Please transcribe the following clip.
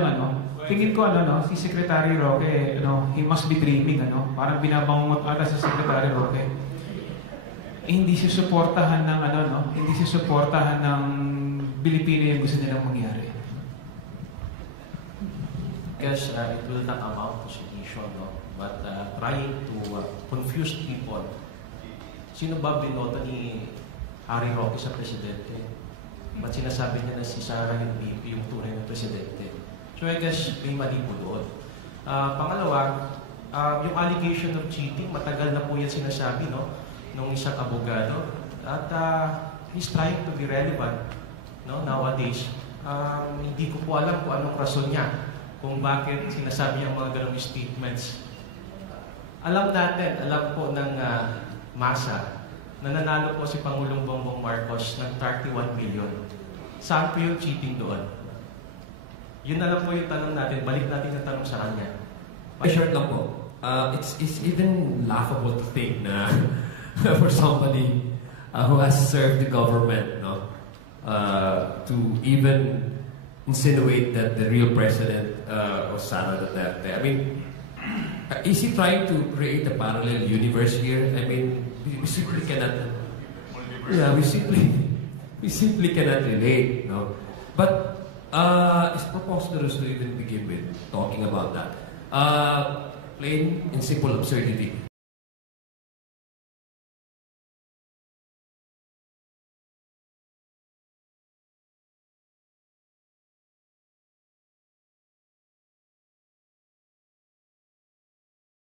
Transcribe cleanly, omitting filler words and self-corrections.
lang, tingin ko, si Secretary Roque, he must be dreaming, parang binabangungot ata sa Secretary Roque. Hindi siya suportahan ng, hindi siya suportahan ng Pilipino yung gusto nilang mangyari. Yes, it will not amount to sedition, but trying to confuse people. Sino ba binoto ni Harry Roque sa presidente? Ba't sinasabi niya na si Sara yung tunay na presidente? So I guess may mali po doon. Pangalawa, yung allegation of cheating, matagal na po yan sinasabi, nung isang abogado. At he's trying to be relevant nowadays. Hindi ko po alam kung anong rason niya kung bakit sinasabi ang mga ganong statements. Alam po ng masa na nanalo po si Pangulong Bongbong Marcos ng 31 million. Saan po yung cheating doon? Yun na lang po yung tanong natin. Balik natin ang tanong sa kanya. Short lang po. It's even laughable to think na for somebody who has served the government, to even insinuate that the real president was Sara Duterte. I mean, is he trying to create a parallel universe here? I mean, we simply cannot. Yeah, we simply cannot relate, But it's preposterous to even begin with talking about that. Plain and simple absurdity.